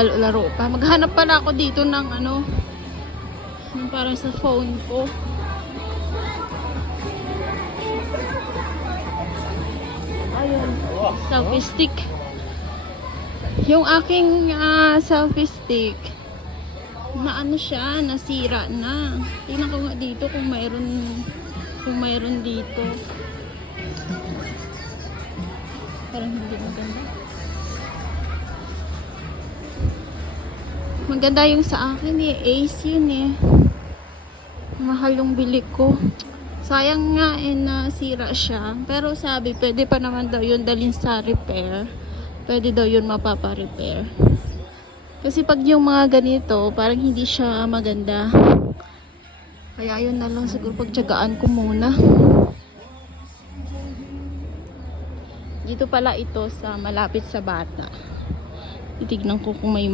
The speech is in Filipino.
Laro pa. Maghanap pala ako dito ng ano, yung parang sa phone ko. Ayun, selfie stick. Yung aking selfie stick, maano siya, nasira na. Tingnan ko nga dito kung mayroon dito. Parang hindi maganda. Maganda yung sa akin eh. Ace yun eh. Mahal yung bili ko. Sayang nga eh, nasira siya. Pero sabi, pwede pa naman daw yun dalhin sa repair. Pwede daw yun mapapa-repair. Kasi pag yung mga ganito, parang hindi siya maganda. Kaya yun na lang siguro pagtyagaan ko muna. Dito pala ito sa malapit sa Bata. Titignan ko kung may